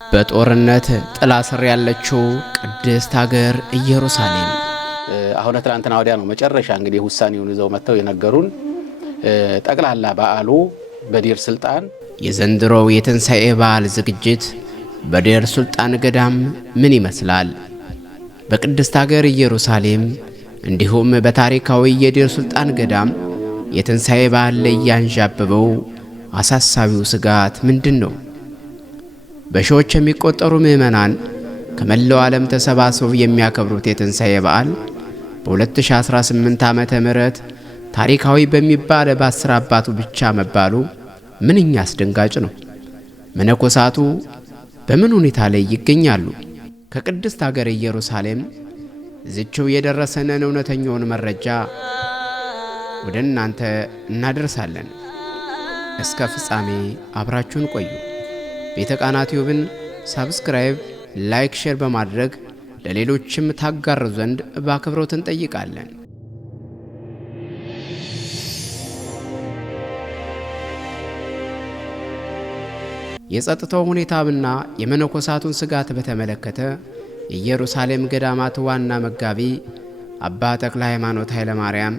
በጦርነት ጥላ ስር ያለችው ቅድስት ሀገር ኢየሩሳሌም አሁን ትናንትና ወዲያ ነው መጨረሻ እንግዲህ ውሳኔውን ይዘው መተው የነገሩን። ጠቅላላ በዓሉ በዴር ሱልጣን የዘንድሮው የትንሣኤ በዓል ዝግጅት በዴር ሱልጣን ገዳም ምን ይመስላል? በቅድስት ሀገር ኢየሩሳሌም እንዲሁም በታሪካዊ የዴር ሱልጣን ገዳም የትንሣኤ በዓል ላይ ያንዣበበው አሳሳቢው ስጋት ምንድነው? በሺዎች የሚቆጠሩ ምዕመናን ከመላው ዓለም ተሰባስበው የሚያከብሩት የትንሣኤ በዓል በ2018 ዓመተ ምህረት ታሪካዊ በሚባል በ10 አባቱ ብቻ መባሉ ምንኛ አስደንጋጭ ነው። መነኮሳቱ በምን ሁኔታ ላይ ይገኛሉ? ከቅድስት ሀገር ኢየሩሳሌም ዝችው የደረሰንን እውነተኛውን መረጃ ወደ እናንተ እናደርሳለን። እስከ ፍጻሜ አብራችሁን ቆዩ። ቤተ ቃና ቲዩብን ሰብስክራይብ፣ ላይክ፣ ሼር በማድረግ ለሌሎችም ታጋሩ ዘንድ በአክብሮት እንጠይቃለን። የጸጥታው ሁኔታና የመነኮሳቱን ስጋት በተመለከተ የኢየሩሳሌም ገዳማት ዋና መጋቢ አባ ተክለ ሃይማኖት ኃይለ ማርያም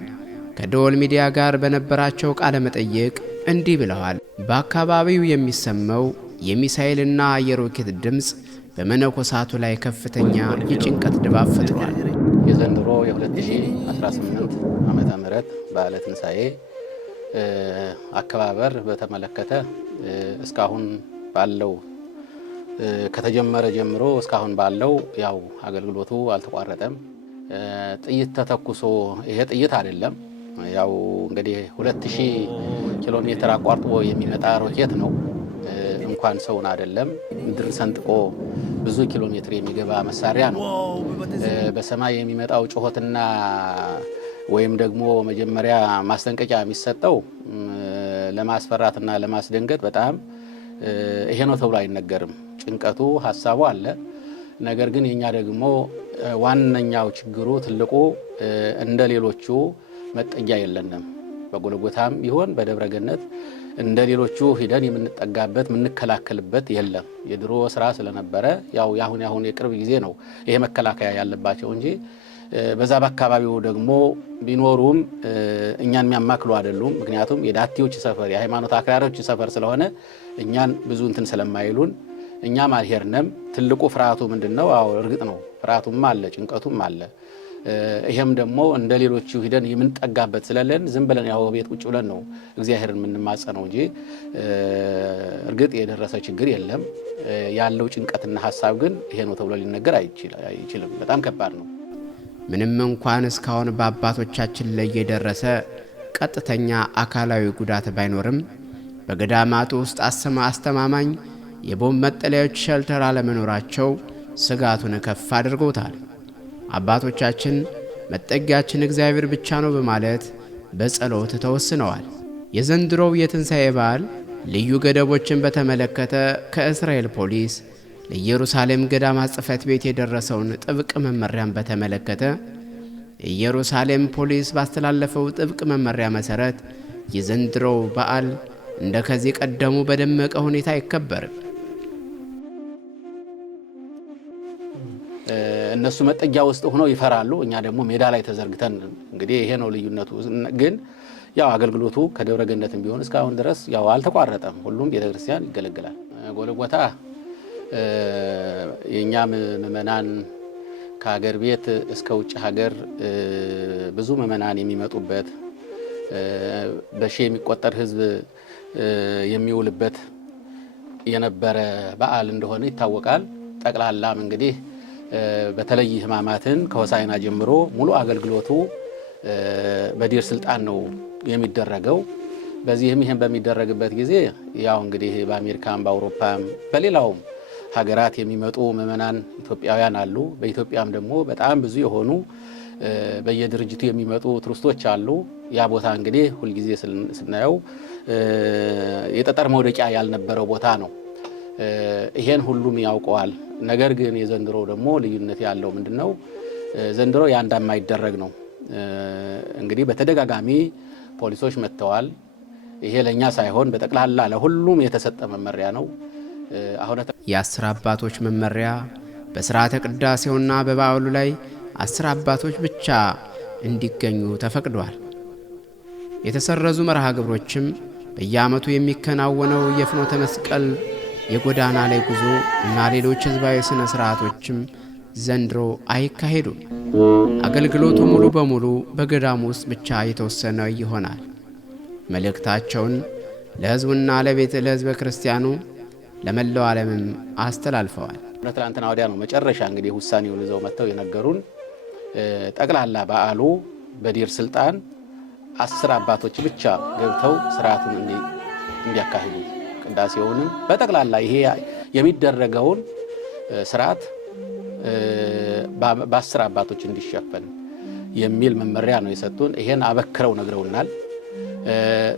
ከደወል ሚዲያ ጋር በነበራቸው ቃለ መጠይቅ እንዲህ ብለዋል። በአካባቢው የሚሰማው የሚሳኤልና የሮኬት ድምፅ በመነኮሳቱ ላይ ከፍተኛ የጭንቀት ድባብ ፈጥሯል። የዘንድሮ የ2018 ዓመተ ምህረት በዓለ ትንሣኤ አከባበር በተመለከተ እስካሁን ባለው ከተጀመረ ጀምሮ እስካሁን ባለው ያው አገልግሎቱ አልተቋረጠም። ጥይት ተተኩሶ ይሄ ጥይት አይደለም። ያው እንግዲህ 2000 ኪሎ ሜትር አቋርጦ የሚመጣ ሮኬት ነው። እንኳን ሰውን አይደለም ምድር ሰንጥቆ ብዙ ኪሎ ሜትር የሚገባ መሳሪያ ነው። በሰማይ የሚመጣው ጩኸትና ወይም ደግሞ መጀመሪያ ማስጠንቀቂያ የሚሰጠው ለማስፈራትና ለማስደንገጥ በጣም ይሄ ነው ተብሎ አይነገርም። ጭንቀቱ ሐሳቡ አለ። ነገር ግን የኛ ደግሞ ዋነኛው ችግሩ ትልቁ እንደ ሌሎቹ መጠጊያ የለንም። በጎልጎታም ይሆን በደብረ ገነት እንደ ሌሎቹ ሂደን የምንጠጋበት የምንከላከልበት የለም። የድሮ ስራ ስለነበረ ያው ያሁን የቅርብ ጊዜ ነው ይሄ መከላከያ ያለባቸው እንጂ በዛ በአካባቢው ደግሞ ቢኖሩም እኛን የሚያማክሉ አይደሉም። ምክንያቱም የዳቲዎች ሰፈር የሃይማኖት አክራሪዎች ሰፈር ስለሆነ እኛን ብዙ እንትን ስለማይሉን እኛም አልሄድንም። ትልቁ ፍርሃቱ ምንድነው? አዎ እርግጥ ነው ፍርሃቱም አለ፣ ጭንቀቱም አለ። ይሄም ደግሞ እንደ ሌሎቹ ሂደን የምንጠጋበት ስለለን ዝም ብለን ያው ቤት ቁጭ ብለን ነው እግዚአብሔርን የምንማጸነው እንጂ እርግጥ የደረሰ ችግር የለም። ያለው ጭንቀትና ሐሳብ ግን ይሄ ነው ተብሎ ሊነገር አይችልም። በጣም ከባድ ነው። ምንም እንኳን እስካሁን በአባቶቻችን ላይ የደረሰ ቀጥተኛ አካላዊ ጉዳት ባይኖርም በገዳማቱ ውስጥ አስተማማኝ የቦምብ መጠለያዎች ሸልተር አለመኖራቸው ስጋቱን ከፍ አድርጎታል። አባቶቻችን መጠጊያችን እግዚአብሔር ብቻ ነው በማለት በጸሎት ተወስነዋል። የዘንድሮው የትንሣኤ በዓል ልዩ ገደቦችን በተመለከተ ከእስራኤል ፖሊስ ለኢየሩሳሌም ገዳማት ጽሕፈት ቤት የደረሰውን ጥብቅ መመሪያን በተመለከተ የኢየሩሳሌም ፖሊስ ባስተላለፈው ጥብቅ መመሪያ መሠረት የዘንድሮው በዓል እንደ ከዚህ ቀደሙ በደመቀ ሁኔታ አይከበርም። እነሱ መጠጊያ ውስጥ ሆነው ይፈራሉ። እኛ ደግሞ ሜዳ ላይ ተዘርግተን እንግዲህ ይሄ ነው ልዩነቱ። ግን ያው አገልግሎቱ ከደብረ ገነትም ቢሆን እስካሁን ድረስ ያው አልተቋረጠም። ሁሉም ቤተክርስቲያን ይገለግላል። ጎልጎታ የኛ ምእመናን ከሀገር ቤት እስከ ውጭ ሀገር ብዙ ምእመናን የሚመጡበት በሺህ የሚቆጠር ሕዝብ የሚውልበት የነበረ በዓል እንደሆነ ይታወቃል። ጠቅላላም እንግዲህ በተለይ ሕማማትን ከሆሳዕና ጀምሮ ሙሉ አገልግሎቱ በዴር ሱልጣን ነው የሚደረገው። በዚህም ይሄን በሚደረግበት ጊዜ ያው እንግዲህ በአሜሪካም በአውሮፓም በሌላውም ሀገራት የሚመጡ ምዕመናን ኢትዮጵያውያን አሉ። በኢትዮጵያም ደግሞ በጣም ብዙ የሆኑ በየድርጅቱ የሚመጡ ቱሪስቶች አሉ። ያ ቦታ እንግዲህ ሁልጊዜ ስናየው የጠጠር መውደቂያ ያልነበረው ቦታ ነው። ይሄን ሁሉም ያውቀዋል። ነገር ግን የዘንድሮ ደግሞ ልዩነት ያለው ምንድነው? ዘንድሮ ያንዳ የማይደረግ ነው። እንግዲህ በተደጋጋሚ ፖሊሶች መጥተዋል። ይሄ ለኛ ሳይሆን በጠቅላላ ለሁሉም የተሰጠ መመሪያ ነው። የአስር አባቶች መመሪያ በሥርዓተ ቅዳሴውና በበዓሉ ላይ 10 አባቶች ብቻ እንዲገኙ ተፈቅዷል። የተሰረዙ መርሃ ግብሮችም በየዓመቱ የሚከናወነው የፍኖተ መስቀል የጎዳና ላይ ጉዞ እና ሌሎች ሕዝባዊ ሥነ ሥርዓቶችም ዘንድሮ አይካሄዱም። አገልግሎቱ ሙሉ በሙሉ በገዳሙ ውስጥ ብቻ የተወሰነ ይሆናል። መልእክታቸውን ለሕዝቡና ለሕዝበ ክርስቲያኑ ለመላው ዓለምም አስተላልፈዋል። ትናንትና ወዲያ ነው መጨረሻ እንግዲህ ውሳኔውን ይዘው መጥተው የነገሩን። ጠቅላላ በዓሉ በዴር ስልጣን 10 አባቶች ብቻ ገብተው ስርዓቱን እንዲያካሂዱ ቅዳሴውንም በጠቅላላ ይሄ የሚደረገውን ስርዓት በ10 አባቶች እንዲሸፈን የሚል መመሪያ ነው የሰጡን። ይሄን አበክረው ነግረውናል።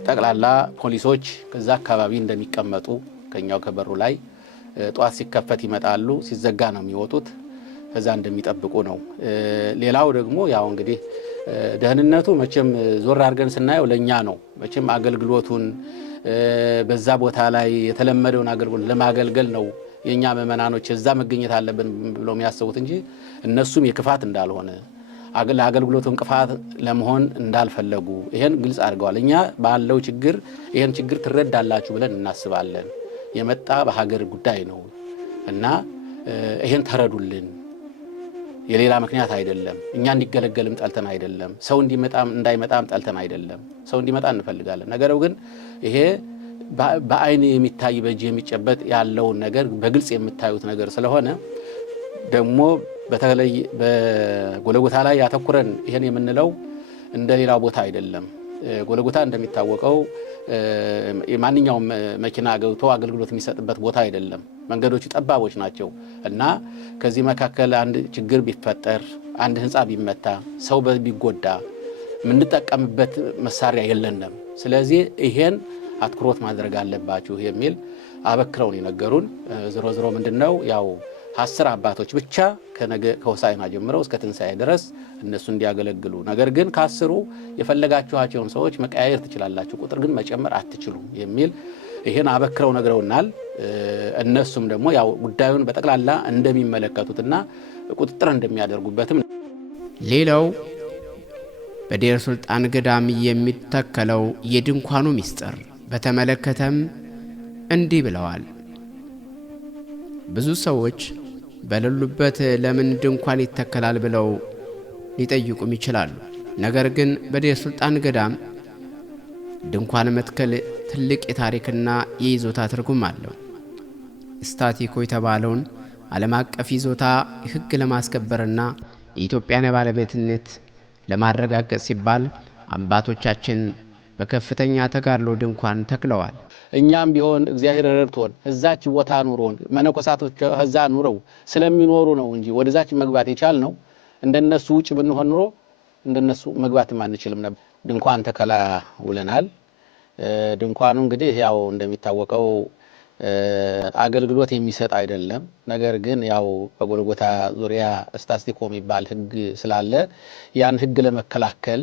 ጠቅላላ ፖሊሶች ከዛ አካባቢ እንደሚቀመጡ ከኛው ከበሩ ላይ ጧት ሲከፈት ይመጣሉ፣ ሲዘጋ ነው የሚወጡት። ከዛ እንደሚጠብቁ ነው። ሌላው ደግሞ ያው እንግዲህ ደህንነቱ መቼም ዞር አድርገን ስናየው ለኛ ነው። መቼም አገልግሎቱን በዛ ቦታ ላይ የተለመደውን አገልግሎት ለማገልገል ነው የኛ ምእመናኖች እዛ መገኘት አለብን ብሎ የሚያስቡት እንጂ እነሱም የክፋት እንዳልሆነ ለአገልግሎቱ እንቅፋት ለመሆን እንዳልፈለጉ ይሄን ግልጽ አድርገዋል። እኛ ባለው ችግር ይሄን ችግር ትረዳላችሁ ብለን እናስባለን። የመጣ በሀገር ጉዳይ ነው እና ይሄን ተረዱልን። የሌላ ምክንያት አይደለም። እኛ እንዲገለገልም ጠልተን አይደለም። ሰው እንዳይመጣም ጠልተን አይደለም። ሰው እንዲመጣ እንፈልጋለን። ነገሩ ግን ይሄ በአይን የሚታይ በእጅ የሚጨበጥ ያለውን ነገር በግልጽ የምታዩት ነገር ስለሆነ ደግሞ በተለይ በጎልጎታ ላይ ያተኩረን ይሄን የምንለው እንደሌላው ቦታ አይደለም። ጎልጎታ እንደሚታወቀው ማንኛውም መኪና ገብቶ አገልግሎት የሚሰጥበት ቦታ አይደለም። መንገዶቹ ጠባቦች ናቸው እና ከዚህ መካከል አንድ ችግር ቢፈጠር፣ አንድ ህንፃ ቢመታ፣ ሰው ቢጎዳ የምንጠቀምበት መሳሪያ የለንም። ስለዚህ ይሄን አትኩሮት ማድረግ አለባችሁ የሚል አበክረውን የነገሩን። ዝሮ ዝሮ ምንድነው ያው 10 አባቶች ብቻ ከሆሳዕና ጀምረው እስከ ትንሣኤ ድረስ እነሱ እንዲያገለግሉ፣ ነገር ግን ከ10ሩ የፈለጋችኋቸውን ሰዎች መቀያየር ትችላላችሁ፣ ቁጥር ግን መጨመር አትችሉም የሚል ይሄን አበክረው ነግረውናል። እነሱም ደግሞ ያው ጉዳዩን በጠቅላላ እንደሚመለከቱትና ቁጥጥር እንደሚያደርጉበትም። ሌላው በዴር ሱልጣን ገዳም የሚተከለው የድንኳኑ ምስጢር በተመለከተም እንዲህ ብለዋል። ብዙ ሰዎች በሌሉበት ለምን ድንኳን ይተከላል ብለው ሊጠይቁም ይችላሉ። ነገር ግን በዴር ሱልጣን ገዳም ድንኳን መትከል ትልቅ የታሪክና የይዞታ ትርጉም አለው። ስታቲኮ የተባለውን ዓለም አቀፍ ይዞታ ሕግ ለማስከበርና የኢትዮጵያን ባለቤትነት ለማረጋገጥ ሲባል አባቶቻችን በከፍተኛ ተጋድሎ ድንኳን ተክለዋል። እኛም ቢሆን እግዚአብሔር ረድቶን እዛች ቦታ ኑሮን መነኮሳቶች እዛ ኑረው ስለሚኖሩ ነው እንጂ ወደዛች መግባት የቻልነው። እንደነሱ ውጭ ብንሆን ኑሮ እንደነሱ መግባትም አንችልም ነበር። ድንኳን ተከላ ውለናል። ድንኳኑ እንግዲህ ያው እንደሚታወቀው አገልግሎት የሚሰጥ አይደለም። ነገር ግን ያው በጎልጎታ ዙሪያ ስታስቲኮ የሚባል ሕግ ስላለ ያን ሕግ ለመከላከል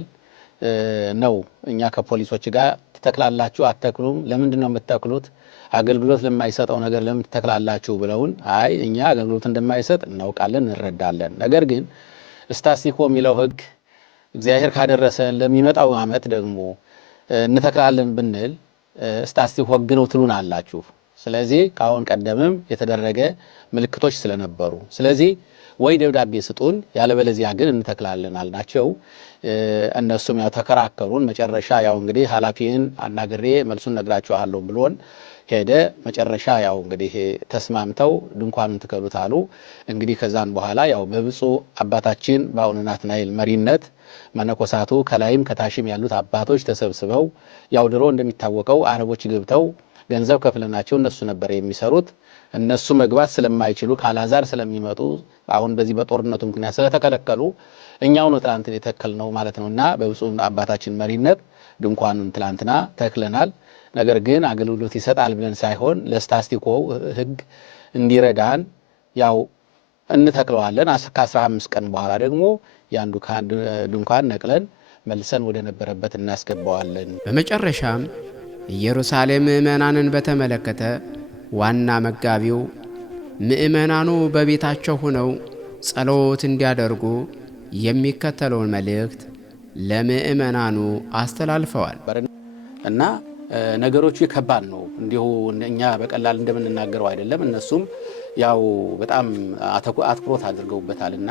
ነው እኛ ከፖሊሶች ጋር ትተክላላችሁ አትተክሉም፣ ለምንድን ነው የምትተክሉት? አገልግሎት ለማይሰጠው ነገር ለምን ትተክላላችሁ ብለውን፣ አይ እኛ አገልግሎት እንደማይሰጥ እናውቃለን እንረዳለን። ነገር ግን ስታስቲኮ የሚለው ሕግ እግዚአብሔር ካደረሰን ለሚመጣው ዓመት ደግሞ እንተክላለን ብንል ስታስቲኮ ሕግ ነው ትሉን አላችሁ። ስለዚህ ከአሁን ቀደምም የተደረገ ምልክቶች ስለነበሩ ስለዚህ ወይ ደብዳቤ ስጡን ያለበለዚያ ግን እንተክላለን አልናቸው። እነሱም ያው ተከራከሩን። መጨረሻ ያው እንግዲህ ኃላፊን አናግሬ መልሱን ነግራችኋለሁ ብሎን ሄደ። መጨረሻ ያው እንግዲህ ተስማምተው ድንኳኑን ትከሉት አሉ። እንግዲህ ከዛን በኋላ ያው በብፁዕ አባታችን በአቡነ ናትናኤል መሪነት መነኮሳቱ ከላይም ከታሽም ያሉት አባቶች ተሰብስበው ያው ድሮ እንደሚታወቀው አረቦች ገብተው ገንዘብ ከፍለናቸው እነሱ ነበር የሚሰሩት። እነሱ መግባት ስለማይችሉ ካላዛር ስለሚመጡ አሁን በዚህ በጦርነቱ ምክንያት ስለተከለከሉ እኛው ነው ትላንት የተከልነው ማለት ነውና በብፁዕ አባታችን መሪነት ድንኳኑን ትላንትና ተክለናል። ነገር ግን አገልግሎት ይሰጣል ብለን ሳይሆን ለስታስቲኮ ሕግ እንዲረዳን ያው እንተክለዋለን። ከ15 ቀን በኋላ ደግሞ ያንዱ ድንኳን ነቅለን መልሰን ወደ ነበረበት እናስገባዋለን። በመጨረሻም ኢየሩሳሌም ምዕመናንን በተመለከተ ዋና መጋቢው ምእመናኑ በቤታቸው ሆነው ጸሎት እንዲያደርጉ የሚከተለውን መልእክት ለምእመናኑ አስተላልፈዋል። እና ነገሮቹ ከባድ ነው። እንዲሁ እኛ በቀላል እንደምንናገረው አይደለም። እነሱም ያው በጣም አትኩሮት አድርገውበታልና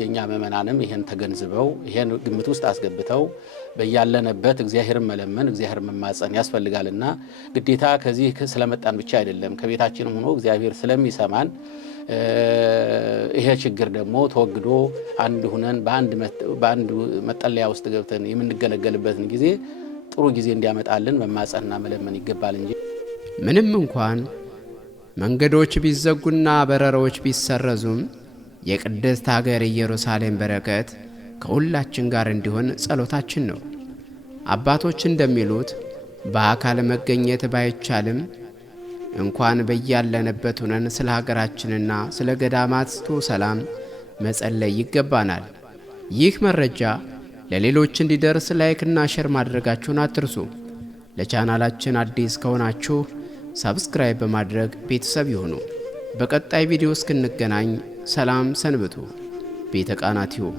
የኛ ምእመናንም ይሄን ተገንዝበው ይሄን ግምት ውስጥ አስገብተው በያለንበት እግዚአብሔርን መለመን እግዚአብሔርን መማጸን ያስፈልጋልና ግዴታ ከዚህ ስለመጣን ብቻ አይደለም ከቤታችንም ሆኖ እግዚአብሔር ስለሚሰማን ይሄ ችግር ደግሞ ተወግዶ አንድ ሆነን በአንድ መጠለያ ውስጥ ገብተን የምንገለገልበትን ጊዜ ጥሩ ጊዜ እንዲያመጣልን መማጸንና መለመን ይገባል እንጂ ምንም እንኳን መንገዶች ቢዘጉና በረራዎች ቢሰረዙም የቅድስት ሀገር ኢየሩሳሌም በረከት ከሁላችን ጋር እንዲሆን ጸሎታችን ነው። አባቶች እንደሚሉት በአካል መገኘት ባይቻልም እንኳን በያለንበት ሆነን ስለ ሀገራችንና ስለ ገዳማቱ ሰላም መጸለይ ይገባናል። ይህ መረጃ ለሌሎች እንዲደርስ ላይክና ሼር ማድረጋችሁን አትርሱ። ለቻናላችን አዲስ ከሆናችሁ ሰብስክራይብ በማድረግ ቤተሰብ ይሁኑ። በቀጣይ ቪዲዮ እስክንገናኝ ሰላም ሰንብቱ። ቤተ ቃና ቲዩብ